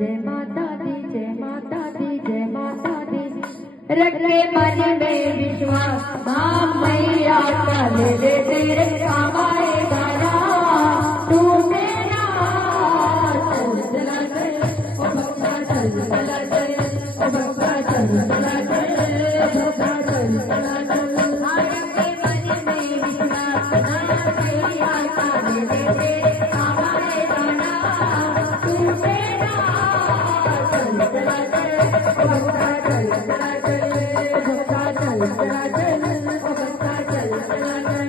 जय माता दी, जय माता दी, जय माता दी। रखे मन में विश्वास, नाम मैया का ले ले तेरे काम आएगा ना। तू मेरा चल चला चल, ओ भक्ता चल चला चल, ओ भक्ता चल चला चल, ओ भक्ता चल चला चल। रखे मन में विश्वास, नाम मैया का ले ले तेरे काम आएगा ना। तू मेरा चल चला चल, ओ भक्ता चल चला चल, ओ भक्ता चल चला चल, ओ भक्ता चल चला चल।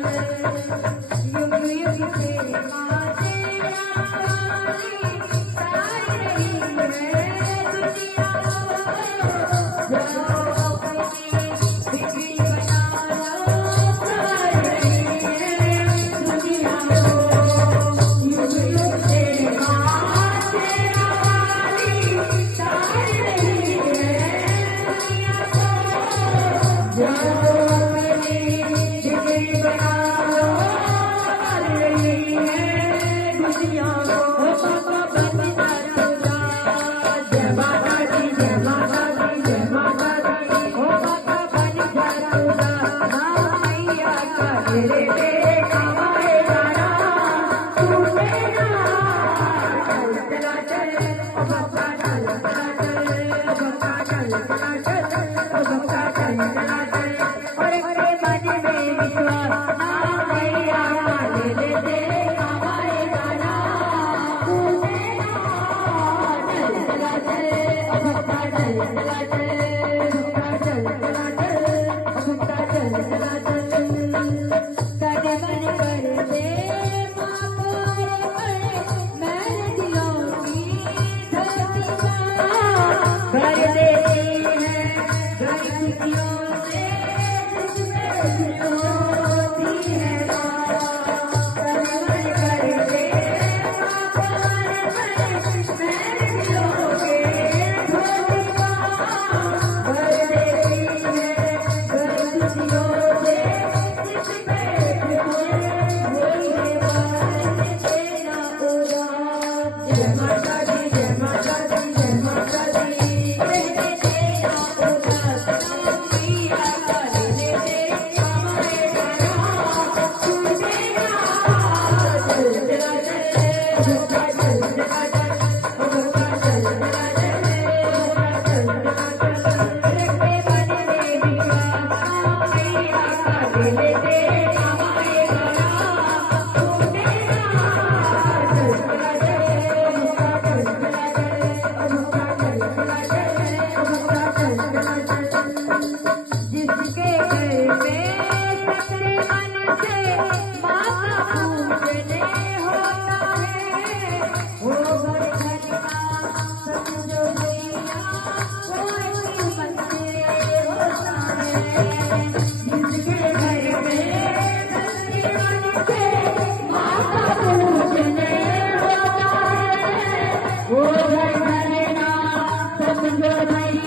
युग युग तेरी माँ तेरा वाली तार रही है दुनिया। जाओ अपनी बिगड़ी बना लो, तार रही है दुनिया। युग युग तेरी माँ तेरा वाली तार रही है दुनिया। जाओ अपनी बिगड़ी बना लो, तार रही है दुनिया। बाबा बन जा जय माता दी, जय माता दी, जय माता दी। ओ बाबा बन जा नाम मैया का तेरे तेरे काम आएगा ना। तू मेरा चल चला चल, ओ भक्ता चल चला चल, ओ भक्ता चल चला चल, ओ भक्ता चल चला चल। और अपने मन में विश्वास, नाम मैया का ले ले तेरे काम आएगा ना। तू मेरा चल चला चल, ओ भक्ता चल चला चल, भक्ता चल चला चल, ओ भक्ता चल चला चल। तन मन कर दे माँ कोरे पड़े, मैल दिलों की धरती माँ भर देती है घर खुशियों से, जिसमें होती है माँ। तन मन कर दे माँ कोरे पड़े, मैल दिलों के धरती माँ भर देती है घर खुशियों से, जिसमें होती है माँ तेरा पूरा। जय माता दी, जय माता दी, जय माता दी। रहने तेरा उदास, नाम मैया का ले ले तेरे काम आएगा ना। तू मेरा चल चला चल, ओ भक्ता चल चला चल, ओ भक्ता चल चला चल, ओ भक्ता चल चला चल। रखे मन में विश्वास, नाम मैया का ले ले तेरे काम आएगा ना। तू मेरा चल चला चल, ओ भक्ता चल चला चल, ओ भक्ता चल चला चल, ओ भक्ता चल चला चल। जिसके घर में सच्चे मन से माँ का पूजने होता है, वो घर धन्य समझो मैया, वो ऐसी मन से होता है। जिसके घर में सच्चे मन से माँ का पूजने होता है, वो घर धन्य समझो मैया।